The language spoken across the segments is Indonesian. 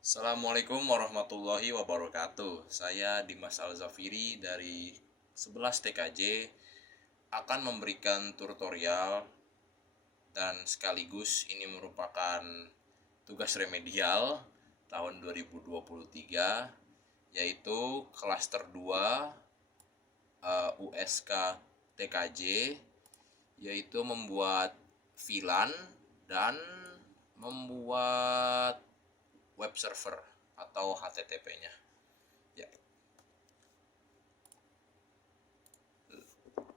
Assalamualaikum warahmatullahi wabarakatuh. Saya Dimas Alzafiri dari 11 TKJ akan memberikan tutorial dan sekaligus ini merupakan tugas remedial tahun 2023, yaitu klaster 2 USK TKJ, yaitu membuat VLAN dan membuat web server atau HTTP-nya. Ya.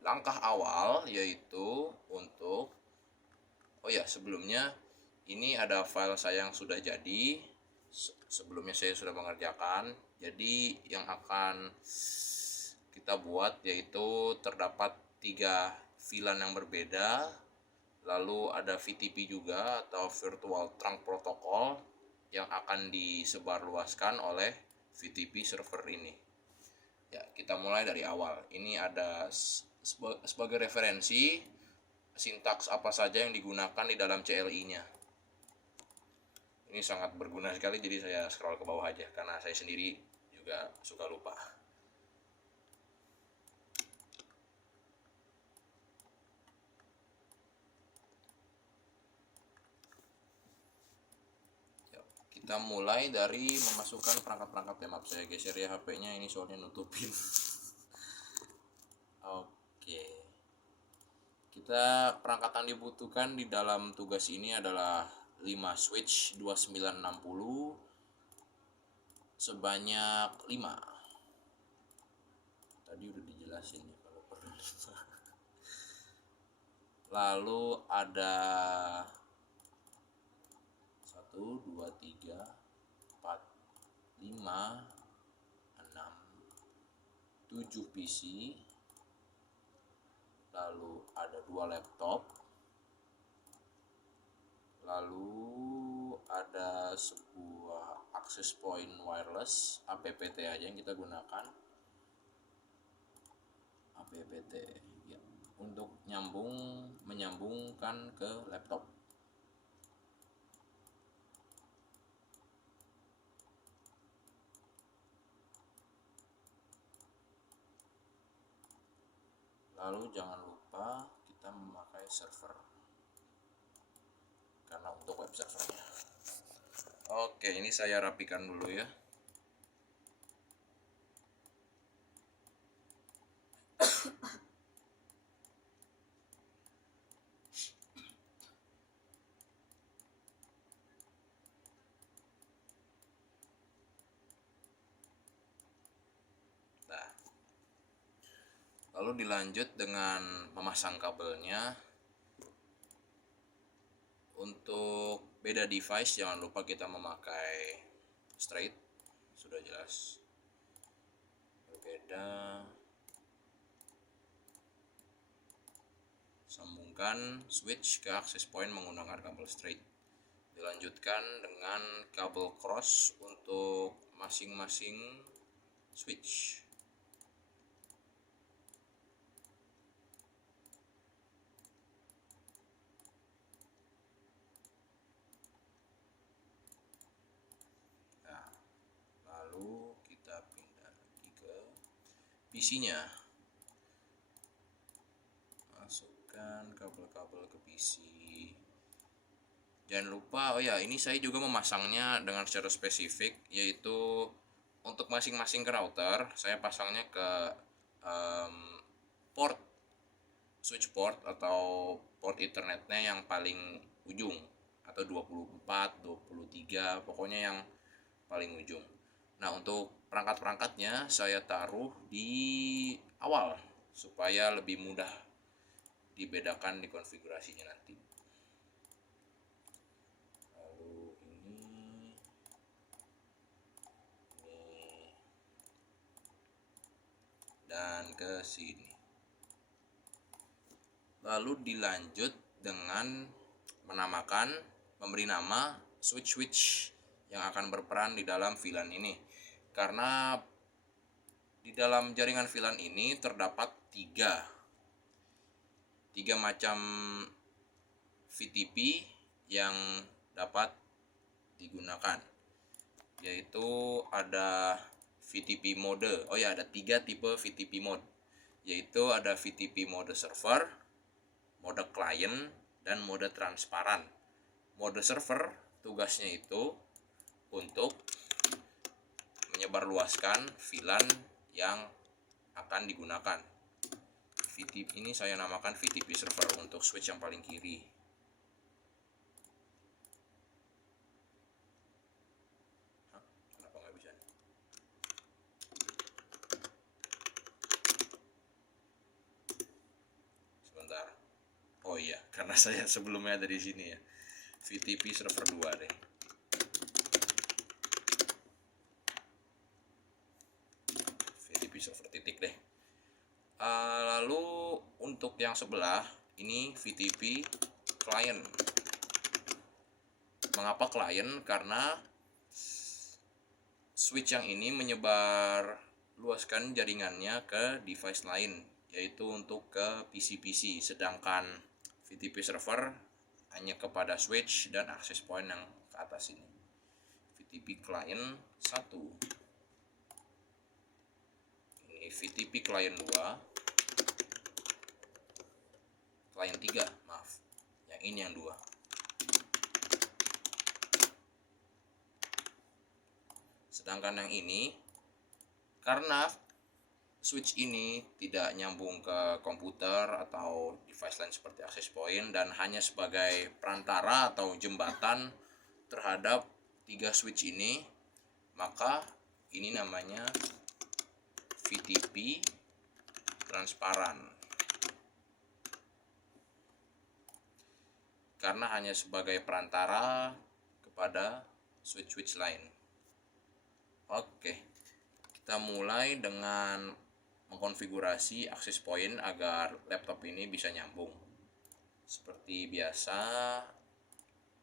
Langkah awal yaitu untuk sebelumnya ini ada file saya yang sudah jadi. Sebelumnya saya sudah mengerjakan. Jadi yang akan kita buat yaitu terdapat 3 VLAN yang berbeda. Lalu ada VTP juga atau Virtual Trunk Protocol yang akan disebarluaskan oleh VTP server ini. Ya, kita mulai dari awal. Ini ada sebagai referensi sintaks apa saja yang digunakan di dalam CLI-nya. Ini sangat berguna sekali, jadi saya scroll ke bawah aja karena saya sendiri juga suka lupa. Kita mulai dari memasukkan perangkat-perangkat ya. Maaf saya geser ya HP-nya, ini soalnya nutupin. Oke. Kita perangkat yang dibutuhkan di dalam tugas ini adalah 5 switch 2960 sebanyak 5. Tadi udah dijelasin ya kalau perlu 5. Lalu ada 1 2 3 4 5 6 7 PC. Lalu ada 2 laptop. Lalu ada sebuah access point wireless APPT aja yang kita gunakan. APPT ya, untuk menyambungkan ke laptop. Lalu jangan lupa kita memakai server karena untuk web servernya. Oke, ini saya rapikan dulu ya. Nah, lalu dilanjut dengan memasang kabelnya. Untuk beda device jangan lupa kita memakai straight, sudah jelas. Berbeda, sambungkan switch ke access point menggunakan kabel straight. Dilanjutkan dengan kabel cross untuk masing-masing switch. Nah, lalu kita pindah lagi ke PC-nya. Masukkan kabel-kabel ke PC. Jangan lupa, ini saya juga memasangnya dengan secara spesifik, yaitu untuk masing-masing router saya pasangnya ke port switch port atau port ethernetnya yang paling ujung, atau 24, 23, pokoknya yang paling ujung. Nah, untuk perangkat-perangkatnya saya taruh di awal supaya lebih mudah dibedakan di konfigurasinya nanti. Lalu ini dan ke sini. Lalu dilanjut dengan memberi nama switch-switch yang akan berperan di dalam VLAN ini. Karena di dalam jaringan VLAN ini terdapat tiga macam VTP yang dapat digunakan. yaitu ada VTP mode. Oh ya, ada 3 tipe VTP mode, yaitu ada VTP mode server, mode client, dan mode transparan. Mode server tugasnya itu untuk menyebarluaskan VLAN yang akan digunakan. VTP ini saya namakan VTP server untuk switch yang paling kiri. Kenapa nggak bisa nih? Sebentar. Oh iya, karena saya sebelumnya ada di sini ya. VTP server 2 deh. VTP server titik deh. Lalu untuk yang sebelah ini VTP client. Mengapa client? Karena switch yang ini menyebar luaskan jaringannya ke device lain, yaitu untuk ke PC-PC, sedangkan VTP server hanya kepada switch dan access point yang ke atas ini. VTP client 1, ini VTP client 2, client 3, maaf, yang ini yang 2. Sedangkan yang ini, karena switch ini tidak nyambung ke komputer atau device lain seperti access point dan hanya sebagai perantara atau jembatan terhadap 3 switch ini, maka ini namanya VTP transparan. Karena hanya sebagai perantara kepada switch-switch lain. Oke, kita mulai dengan mengkonfigurasi access point agar laptop ini bisa nyambung. Seperti biasa,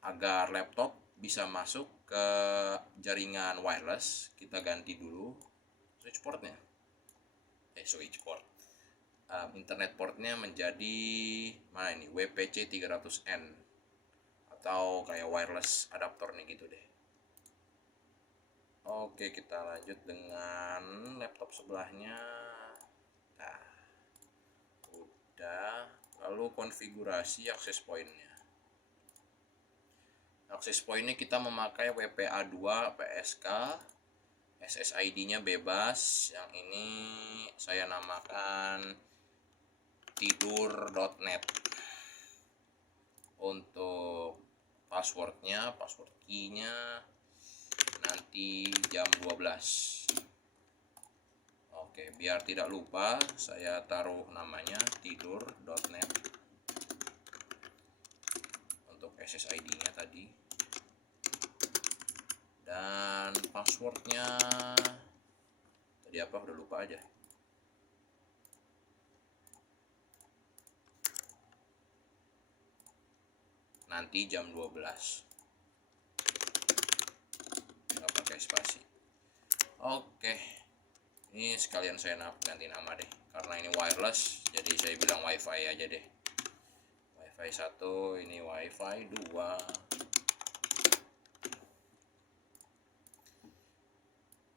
agar laptop bisa masuk ke jaringan wireless, kita ganti dulu switch portnya. Internet portnya menjadi mana ini? WPC 300N atau kayak wireless adaptor nih gitu deh. Oke, kita lanjut dengan laptop sebelahnya. Nah, udah. Lalu konfigurasi access point-nya. Access point-nya kita memakai WPA2 PSK. SSID-nya bebas. Yang ini saya namakan tidur.net. Untuk passwordnya, password key-nya nanti jam 12. Oke, biar tidak lupa saya taruh namanya tidur.net untuk SSID-nya tadi. Dan passwordnya tadi apa, udah lupa aja. Nanti jam 12. Nggak pakai spasi. Oke, ini sekalian saya ganti nama deh, karena ini wireless jadi saya bilang wifi aja deh. Wifi 1, ini wifi 2.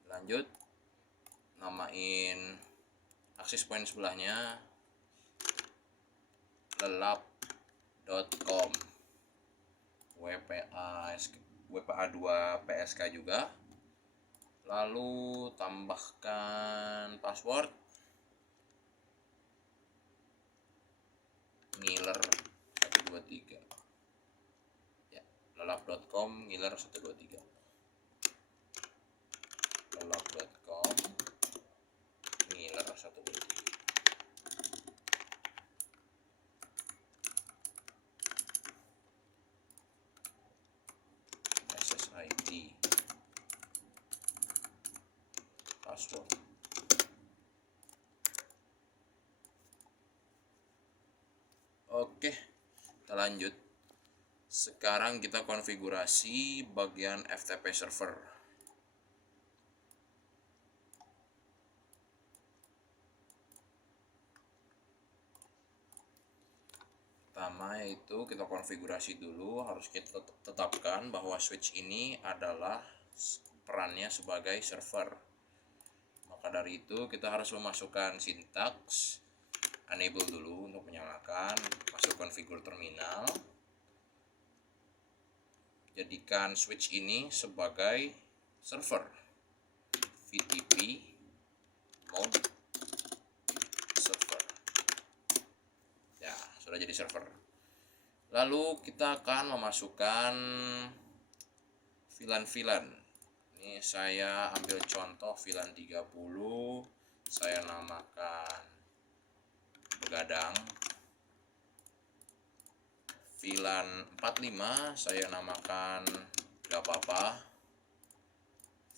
Lanjut, namain access point sebelahnya lelap.com. WPA2 PSK juga. Lalu tambahkan password ngiler 123 ya, lelap.com ngiler 123, lelap.com ngiler 123. SSID, password. Oke, kita lanjut. Sekarang kita konfigurasi bagian FTP server. Pertama yaitu kita konfigurasi dulu, harus kita tetapkan bahwa switch ini adalah perannya sebagai server. Maka dari itu kita harus memasukkan sintaks enable dulu untuk menyalakan, masuk konfigur terminal, jadikan switch ini sebagai server, VTP mode server. Ya, sudah jadi server. Lalu kita akan memasukkan VLAN. Ini saya ambil contoh VLAN 30, saya namakan begadang. VLAN 45 saya namakan gak apa-apa.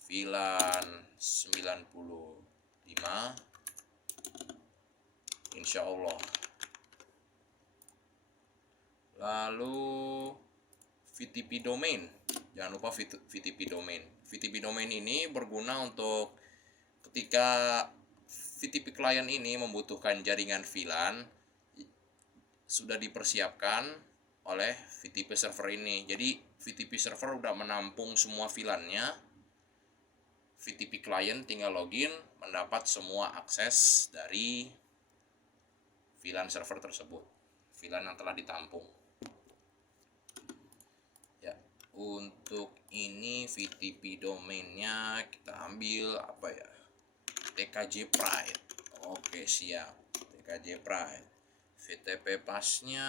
VLAN 95 insya Allah. Lalu VTP domain, jangan lupa VTP domain. VTP domain ini berguna untuk ketika VTP client ini membutuhkan jaringan VLAN, sudah dipersiapkan oleh VTP server ini. Jadi VTP server udah menampung semua VLAN-nya, VTP client tinggal login, mendapat semua akses dari VLAN server tersebut, VLAN yang telah ditampung. Untuk ini VTP domainnya kita ambil apa ya, TKJ Pride. Oke, siap, TKJ Pride. VTP pasnya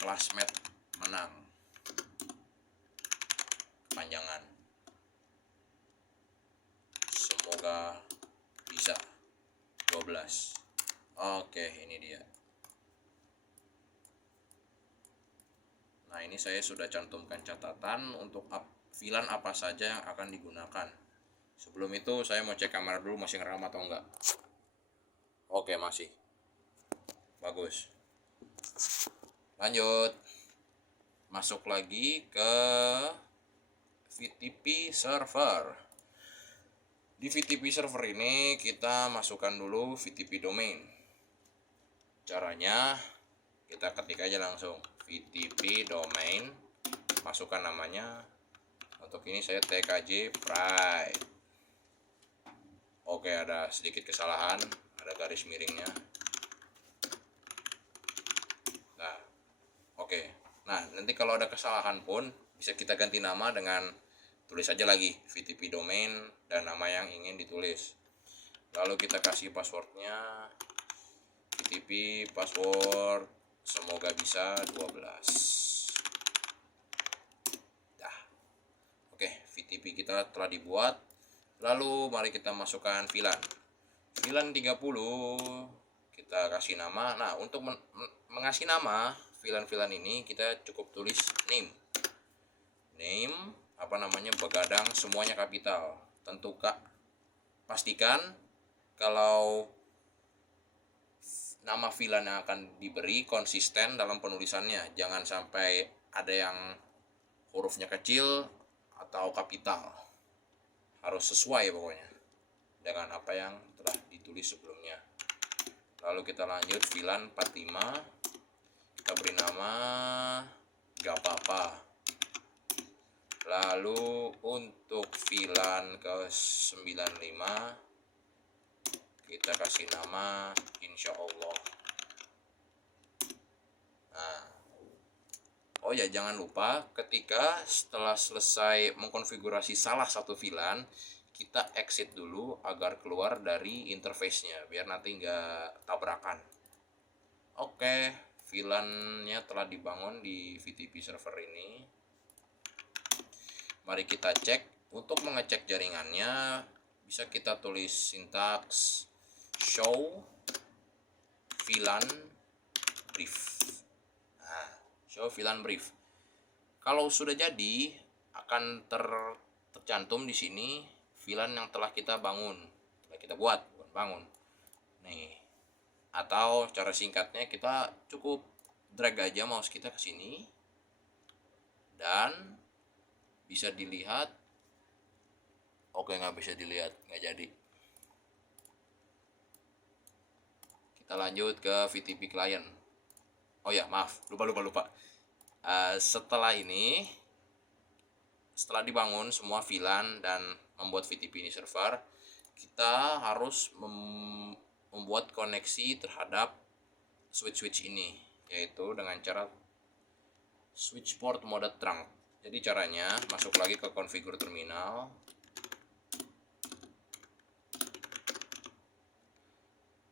classmate menang, kepanjangan, semoga bisa 12. Oke, ini dia. Nah, ini saya sudah cantumkan catatan untuk VLAN apa saja yang akan digunakan. Sebelum itu saya mau cek kamera dulu masih ngerekam atau enggak. Oke, masih. Bagus. Lanjut. Masuk lagi ke VTP server. Di VTP server ini kita masukkan dulu VTP domain. Caranya kita ketik aja langsung VTP domain, masukkan namanya. Untuk ini saya TKJ Pride. Oke, ada sedikit kesalahan, ada garis miringnya. Nah, oke. Nah, nanti kalau ada kesalahan pun bisa kita ganti nama dengan tulis aja lagi VTP domain dan nama yang ingin ditulis. Lalu kita kasih passwordnya, VTP password semoga bisa 12. Dah. Oke, VTP kita telah dibuat. Lalu mari kita masukkan VLAN. VLAN 30 kita kasih nama. Nah, untuk mengasih nama VLAN ini kita cukup tulis name. Name apa namanya, begadang, semuanya kapital. Pastikan kalau nama VLAN yang akan diberi konsisten dalam penulisannya. Jangan sampai ada yang hurufnya kecil atau kapital. Harus sesuai pokoknya dengan apa yang telah ditulis sebelumnya. Lalu kita lanjut VLAN 45. Kita beri nama gak apa-apa. Lalu untuk VLAN ke 95 kita kasih nama insya Allah. Nah, oh ya, jangan lupa ketika setelah selesai mengkonfigurasi salah satu VLAN, kita exit dulu agar keluar dari interface-nya biar nanti nggak tabrakan. Oke, VLAN-nya telah dibangun di VTP server ini. Mari kita cek. Untuk mengecek jaringannya bisa kita tulis sintaks show VLAN brief. Nah, show VLAN brief. Kalau sudah jadi akan tercantum di sini VLAN yang telah kita bangun, telah kita buat, bukan bangun. Nih. Atau cara singkatnya kita cukup drag aja mouse kita ke sini dan bisa dilihat. Oke, nggak bisa dilihat, nggak jadi. Kita lanjut ke VTP client. Oh ya, maaf, lupa. Setelah ini, setelah dibangun semua VLAN dan membuat VTP ini server, kita harus membuat koneksi terhadap switch ini, yaitu dengan cara switch port mode trunk. Jadi caranya masuk lagi ke configure terminal,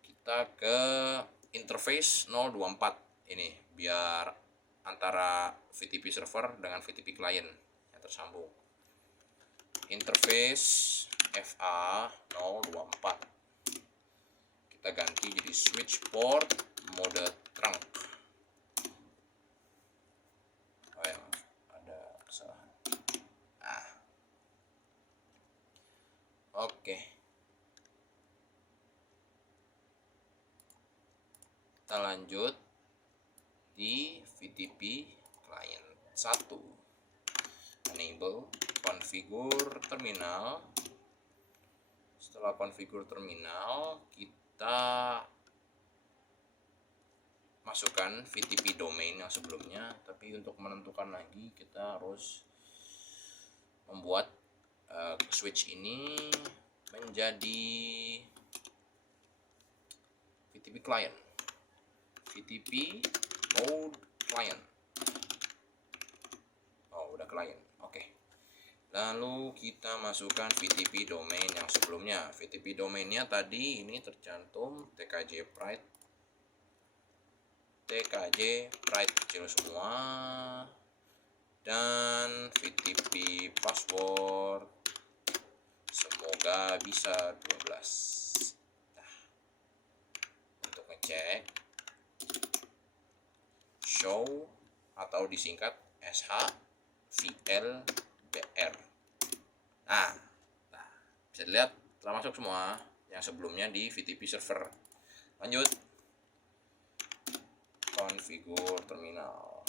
kita ke interface 024 ini, biar antara VTP server dengan VTP client yang tersambung. Interface FA 024 kita ganti jadi switch port mode trunk. Oh ya, ada kesalahan. Oke. Kita lanjut di VTP client 1. Enable configure terminal. Setelah configure terminal, kita masukkan VTP domain yang sebelumnya, tapi untuk menentukan lagi kita harus membuat switch ini menjadi VTP client, VTP mode client. Oh, udah client. Oke. Lalu kita masukkan VTP domain yang sebelumnya. VTP domainnya tadi ini tercantum TKJ Pride kecil semua, dan VTP password semoga bisa 12. Nah, untuk ngecek, show atau disingkat SHVLDR. Nah, bisa dilihat telah masuk semua yang sebelumnya di VTP server. Lanjut, configure terminal.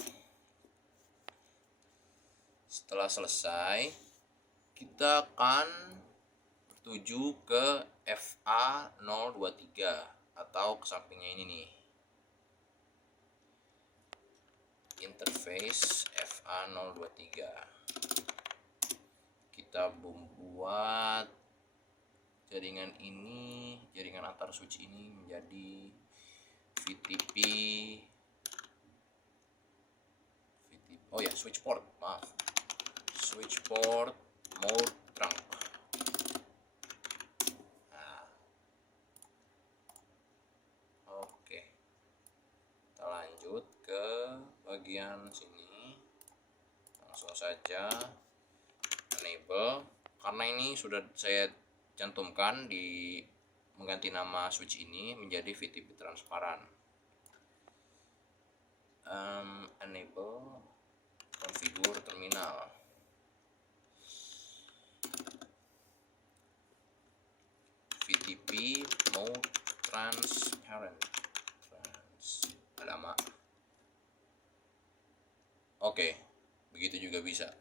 Setelah selesai, kita akan bertuju ke FA023 atau ke sampingnya ini nih, interface FA023. Kita membuat jaringan ini, jaringan antar switch ini menjadi VTP, oh ya, switch port, maaf, switch port mode trunk. Nah, oke, kita lanjut ke bagian sini, langsung saja enable. Karena ini sudah saya cantumkan di mengganti nama switch ini menjadi VTP transparan. Enable configure terminal. VTP mode transparent. Lama. Oke, begitu juga bisa.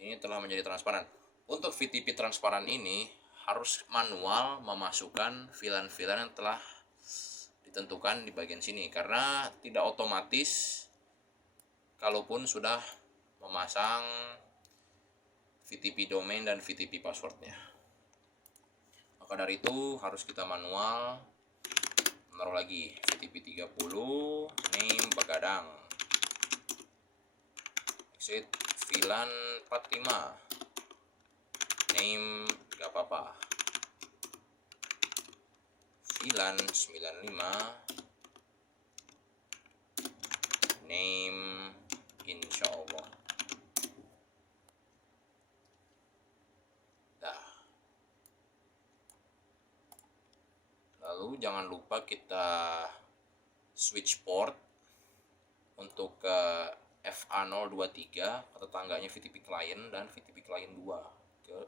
Ini telah menjadi transparan. Untuk VTP transparan ini harus manual memasukkan VLAN-VLAN yang telah ditentukan di bagian sini, karena tidak otomatis kalaupun sudah memasang VTP domain dan VTP passwordnya. Maka dari itu harus kita manual menaruh lagi VTP 30 name Begadang, exit VLAN 45 name gak apa-apa, VLAN 95 name insyaallah. Nah, lalu jangan lupa kita switch port untuk ke FA023 ke tetangganya VTP client dan VTP client 2 ke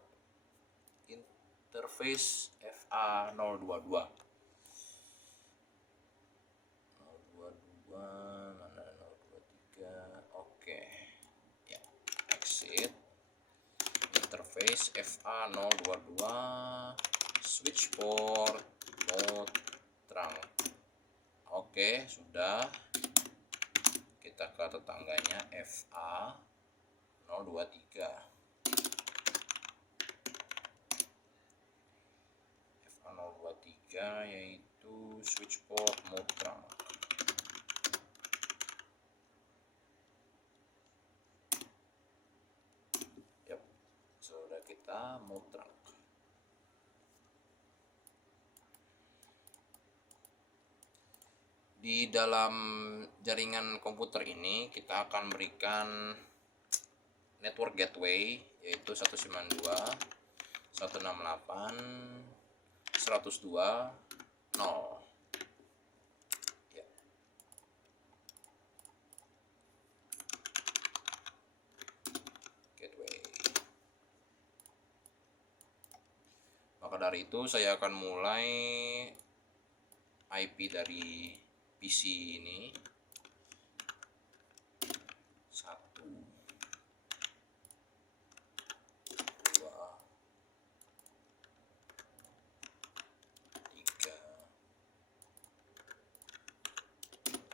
interface FA022. 022 mana 023. Oke. Ya, exit interface FA022 switch port mode trunk. Oke, sudah. kita ke tetangganya FA 023. FA 023 yaitu switchboard mode trunk. Yap, sudah kita mode trunk. Di dalam jaringan komputer ini kita akan berikan network gateway yaitu 192, 168, 102, 0. Ya. Gateway. Maka dari itu saya akan mulai IP dari PC ini 1, 2, 3, 4,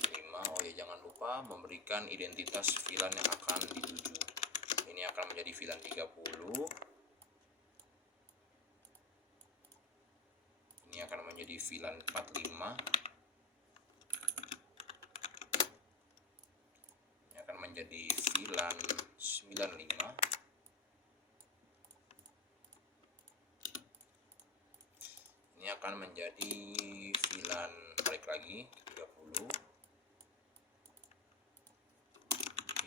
5. Oh ya, jangan lupa memberikan identitas VLAN yang akan dituju. Ini akan menjadi VLAN 30. Ini akan menjadi VLAN 45. Ini akan menjadi VLAN 95. Ini akan menjadi VLAN, balik lagi 30.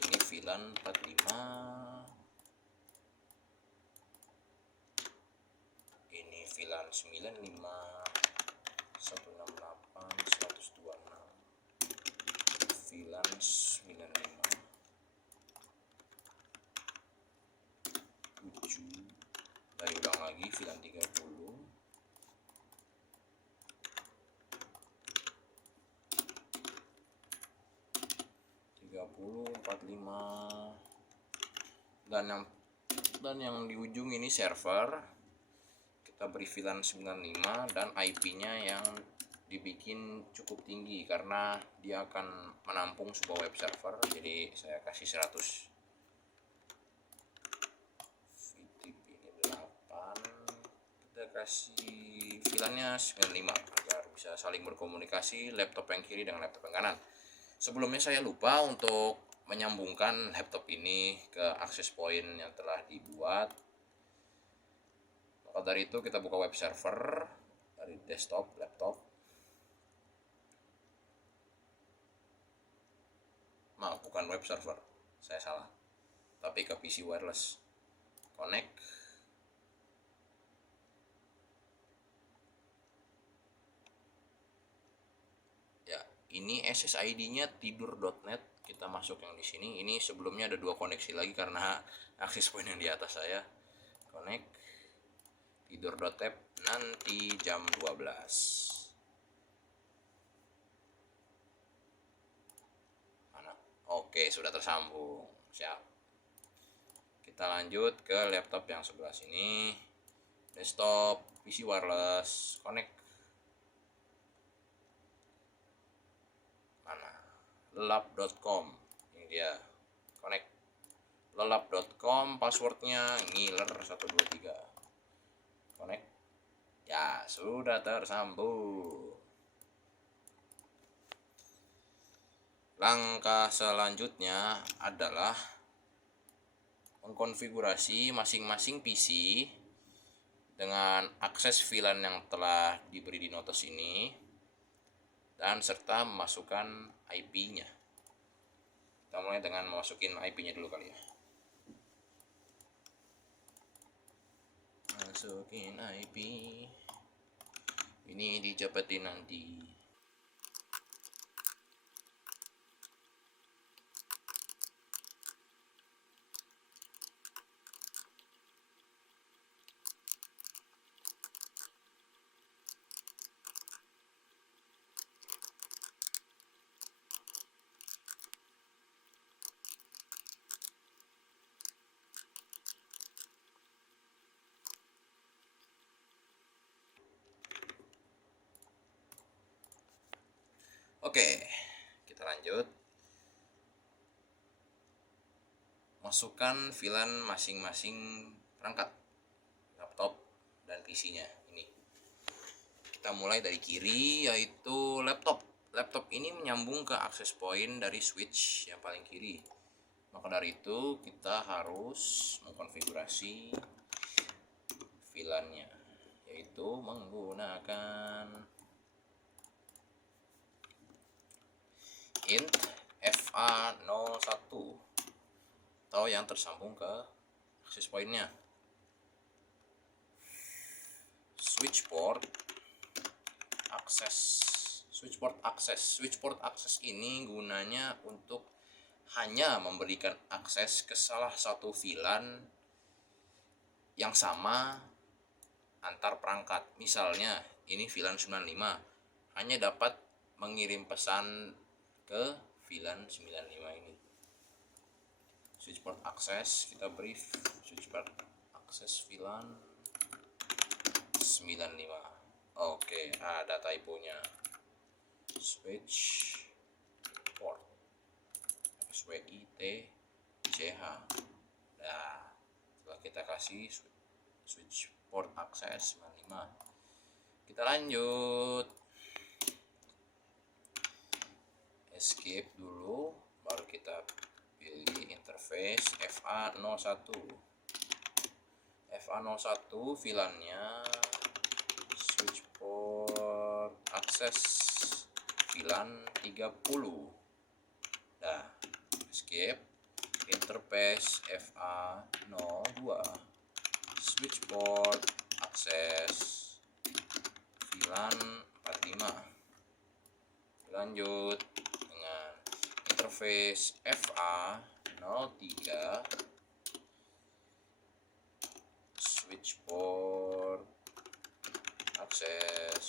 Ini VLAN 45. Ini VLAN 95, 168, 126, VLAN 95, 7. Dari ulang lagi VLAN 30. 30, 45. Dan yang di ujung ini server. Kita beri VLAN 95 dan IP-nya yang dibikin cukup tinggi karena dia akan menampung sebuah web server. Jadi saya kasih 100. VTP ini 8. Kita kasih VLAN-nya 95 agar bisa saling berkomunikasi laptop yang kiri dengan laptop yang kanan. Sebelumnya saya lupa untuk menyambungkan laptop ini ke access point yang telah dibuat. Maka dari itu kita buka web server dari desktop laptop. Maaf, bukan web server, saya salah. Tapi ke PC wireless. Connect. Ya, ini SSID-nya tidur.net. Kita masuk yang di sini. Ini sebelumnya ada 2 koneksi lagi karena access point yang di atas saya. Connect. Tidur.tab nanti jam 12. Mana? Oke, sudah tersambung. Siap. Kita lanjut ke laptop yang sebelah sini. Desktop, PC wireless, connect. Mana? lelap.com. Ini dia. Connect. lelap.com, passwordnya ngiler 123. Connect. Ya, sudah tersambung. Langkah selanjutnya adalah mengkonfigurasi masing-masing PC dengan akses VLAN yang telah diberi di notes ini dan serta memasukkan IP-nya. Kita mulai dengan memasukin IP-nya dulu kali ya. Masukin IP. Ini dicepetin nanti. Oke, kita lanjut. Masukkan VLAN masing-masing perangkat, laptop dan PC-nya. Ini kita mulai dari kiri, yaitu laptop. Laptop ini menyambung ke access point dari switch yang paling kiri. Maka dari itu kita harus mengkonfigurasi VLAN-nya, yaitu menggunakan int fa01 atau yang tersambung ke access point-nya. Switchport access ini gunanya untuk hanya memberikan akses ke salah satu VLAN yang sama antar perangkat. Misalnya ini VLAN 95 hanya dapat mengirim pesan ke VLAN 95 ini. Switchport access, kita brief switchport access VLAN 95. Oke, ada typonya. Switch port SWITCH. Nah, setelah kita kasih switch port access 95, kita lanjut. Escape dulu, baru kita pilih interface FA01. FA01 VLAN-nya switch port access VLAN 30. Nah, escape, interface FA02 switch port access VLAN 45. Lanjut dengan interface FA03 switch port access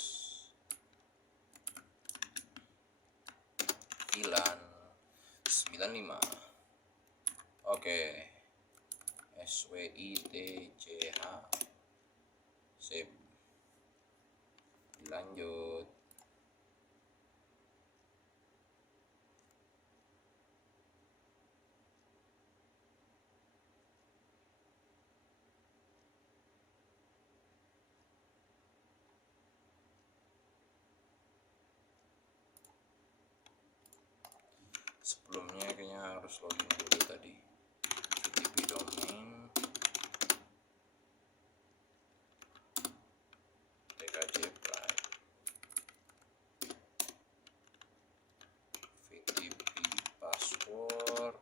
VLAN 95. Oke, SWITCH, sip, lanjut. Sebelumnya kayaknya harus login dulu tadi. VTP domain, TKJ Pride, VTP password,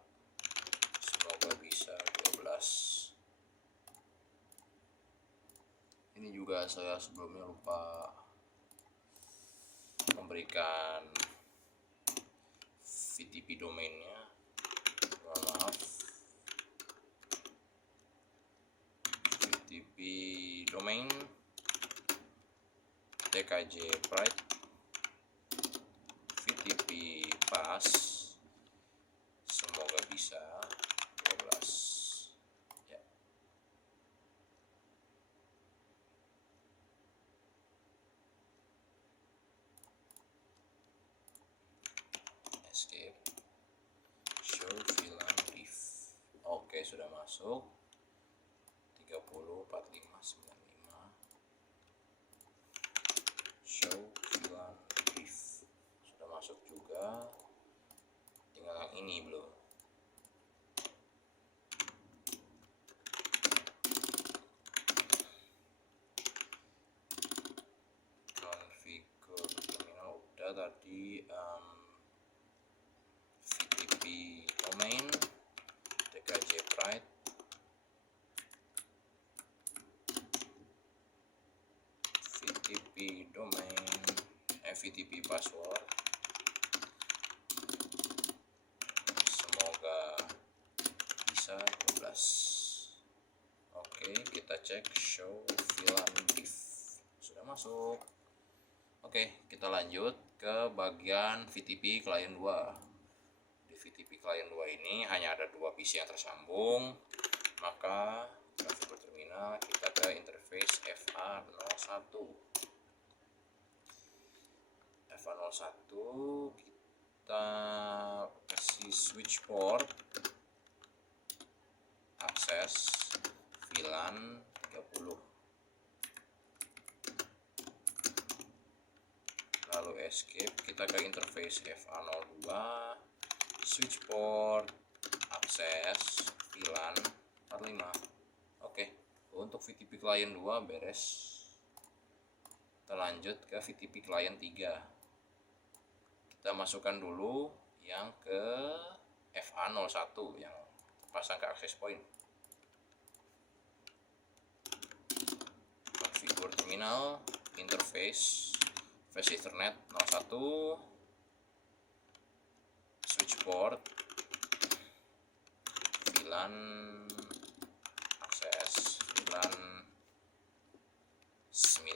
semoga bisa 12. Ini juga saya sebelumnya lupa memberikan VTP domainnya, maaf. VTP domain TKJ Pride, VTP pass, semoga bisa 12 ya. Escape, show VLAN diff. Oke, sudah masuk 30 45 95. Show VLAN diff sudah masuk juga, tinggal yang ini belum. Configure terminal udah tadi. VTP domain TKJ Pride, VTP domain, VTP password, semoga bisa 12. Oke, kita cek show VLAN diff sudah masuk. Oke, kita lanjut ke bagian VTP client 2. VTP client 2 ini hanya ada 2 PC yang tersambung, maka configure terminal, kita ke interface FA01. FA01 kita kasih switch port akses VLAN 30, lalu escape, kita ke interface FA02, switch port akses VLAN 45. Oke, untuk VTP client 2 beres. Kita lanjut ke VTP client 3. Kita masukkan dulu yang ke FA01 yang pasang ke access point. Configure terminal, interface, face Ethernet 01, switch port, VLAN, akses VLAN 95,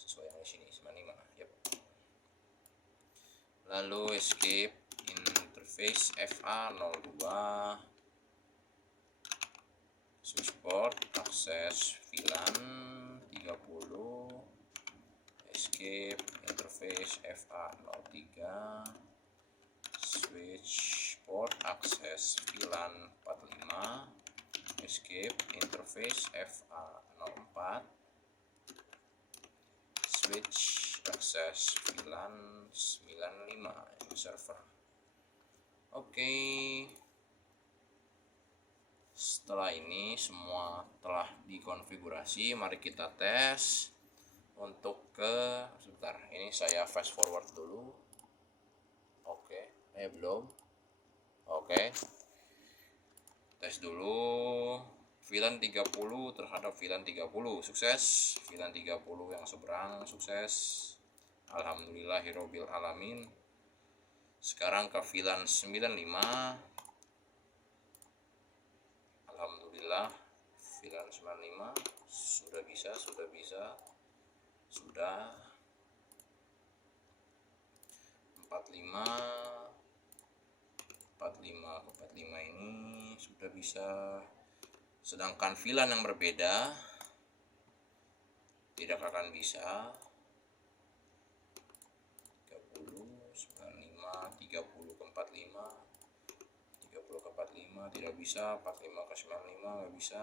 sesuai yang di sini 95. Yep. Lalu escape, interface FA02, switch port akses VLAN 30, escape, interface FA03, switch port akses VLAN 45, escape, interface FA04, switch akses VLAN 95 server. Oke. Setelah ini semua telah dikonfigurasi, mari kita tes untuk sebentar, ini saya fast forward dulu. Oke, belum. Oke. Tes dulu VLAN 30 terhadap VLAN 30, sukses. VLAN 30 yang seberang sukses. Alhamdulillahirabbil alamin. Sekarang ke VLAN 95. Alhamdulillah, VLAN 95 sudah bisa. Sudah 45 ini sudah bisa. Sedangkan VLAN yang berbeda tidak akan bisa. 30 ke 45, 30 ke 45 tidak bisa, 45 ke 95 nggak bisa,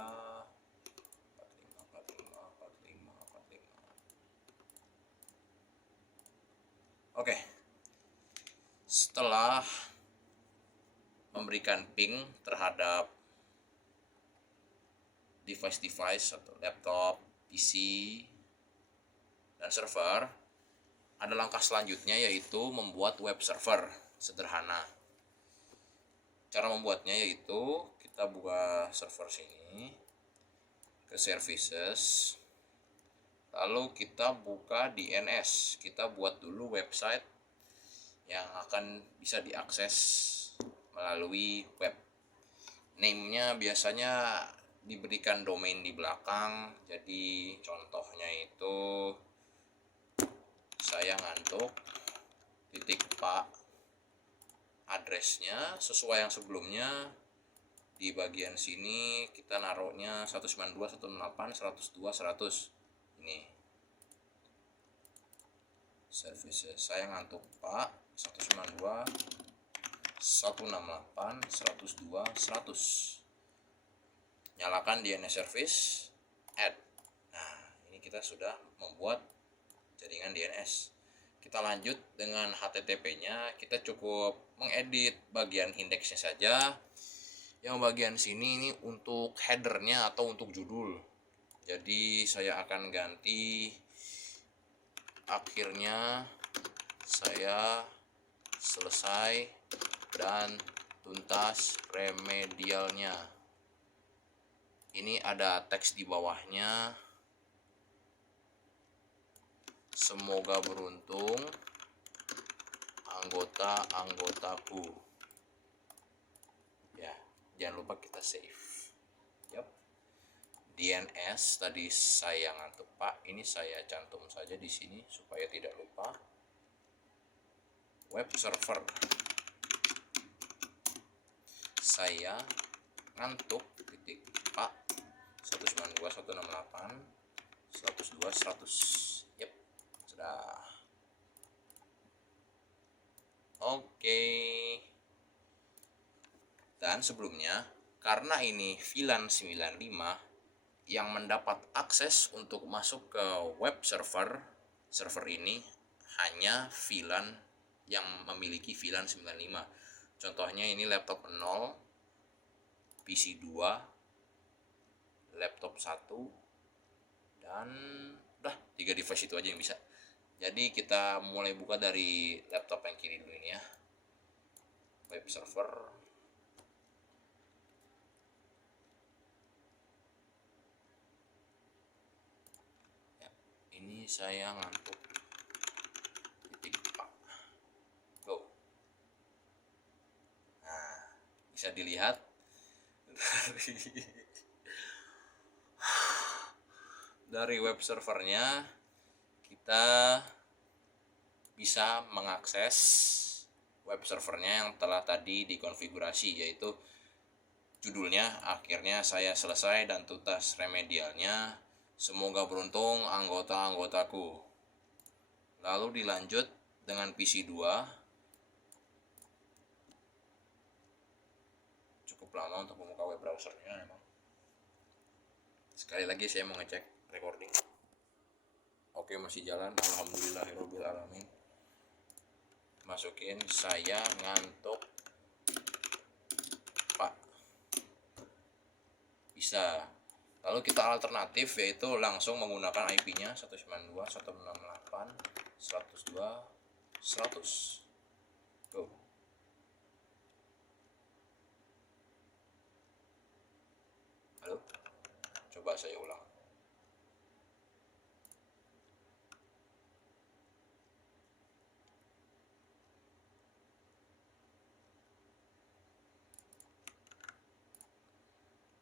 45. Oke, setelah memberikan ping terhadap device atau laptop, PC, dan server, ada langkah selanjutnya yaitu membuat web server sederhana. Cara membuatnya yaitu kita buka server sini, ke services, lalu kita buka DNS. Kita buat dulu website yang akan bisa diakses melalui web. Name-nya biasanya diberikan domain di belakang. Jadi contohnya itu saya ngantuk .pak, addressnya sesuai yang sebelumnya. Di bagian sini kita naruhnya 192.168.102.100. Ini services saya ngantuk pak 192.168.102.100. Nyalakan DNS service, add. Nah, ini kita sudah membuat jaringan DNS. Kita lanjut dengan HTTP-nya. Kita cukup mengedit bagian indeksnya saja. Yang bagian sini ini untuk headernya atau untuk judul. Jadi saya akan ganti, akhirnya saya selesai dan tuntas remedialnya. Ini ada teks di bawahnya. Semoga beruntung anggota-anggotaku. Ya, jangan lupa kita save. Yap. DNS tadi saya ngantuk pak, ini saya cantum saja di sini supaya tidak lupa. Web server saya ngantuk pak 192.168.102.100. Yep, sudah. Oke. Dan sebelumnya, karena ini VLAN 95 yang mendapat akses untuk masuk ke web server ini hanya VLAN yang memiliki VLAN 95. Contohnya ini laptop 0, PC 2, laptop 1, dan udah 3 device itu aja yang bisa. Jadi kita mulai buka dari laptop yang kiri dulu ini ya. Web server. Ya, ini saya ngantuk. Go. Nah, bisa dilihat dari web servernya kita bisa mengakses web servernya yang telah tadi dikonfigurasi, yaitu judulnya akhirnya saya selesai dan tuntas remedialnya. Semoga beruntung anggota-anggotaku. Lalu dilanjut dengan PC 2. Cukup lama untuk membuka web browsernya emang. Sekali lagi saya mau ngecek recording. Oke, masih jalan. Alhamdulillahirobbilalamin. Masukin saya ngantuk Pak. Bisa. Lalu kita alternatif, yaitu langsung menggunakan IP-nya 192.168.102.100. Go. Halo. Coba saya ulang.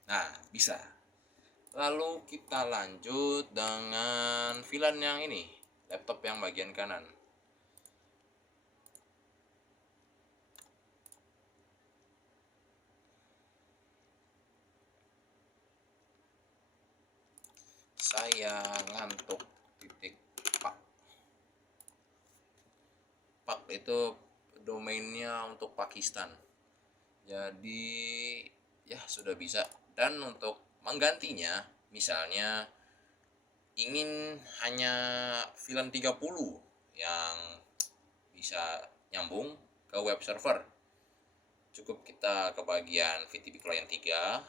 Nah, bisa. Lalu kita lanjut dengan VLAN yang ini, laptop yang bagian kanan. Saya ngantuk titik Pak. Pak itu domainnya untuk Pakistan. Jadi ya sudah bisa. Dan untuk menggantinya, misalnya ingin hanya VLAN 30 yang bisa nyambung ke web server, cukup kita ke bagian VTP Client 3.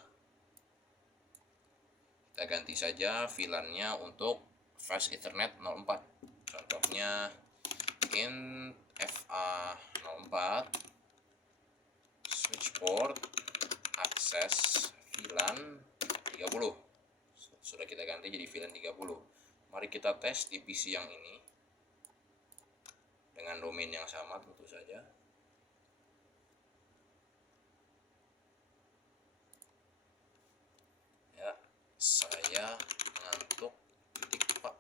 Kita ganti saja VLAN-nya untuk Fast Ethernet 04. Contohnya int FA04 switch port akses VLAN 30. Sudah kita ganti jadi VLAN 30. Mari kita tes di PC yang ini dengan domain yang sama tentu saja. Ya, saya ngantuk titik Pak.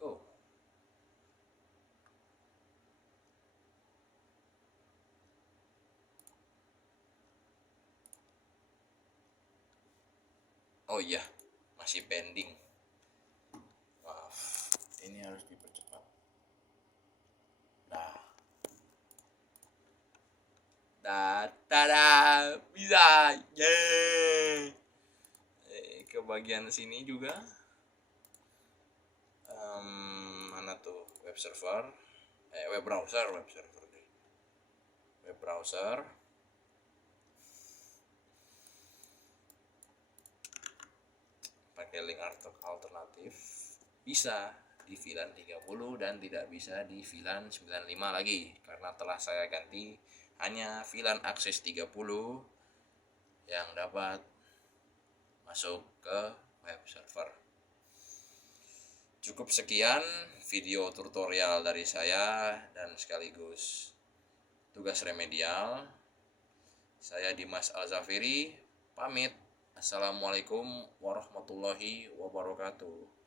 Oh. Oh iya, masih pending. Maaf, ini harus dipercepat. Nah, tada, bisa, yeay. Ke bagian sini juga. Mana tuh web server? Web browser deh. Web browser. Pakai link alternatif. Bisa di VLAN 30 dan tidak bisa di VLAN 95 lagi, karena telah saya ganti hanya VLAN akses 30 yang dapat masuk ke web server. Cukup sekian video tutorial dari saya dan sekaligus tugas remedial. Saya Dimas Alzafiri pamit. Assalamualaikum warahmatullahi wabarakatuh.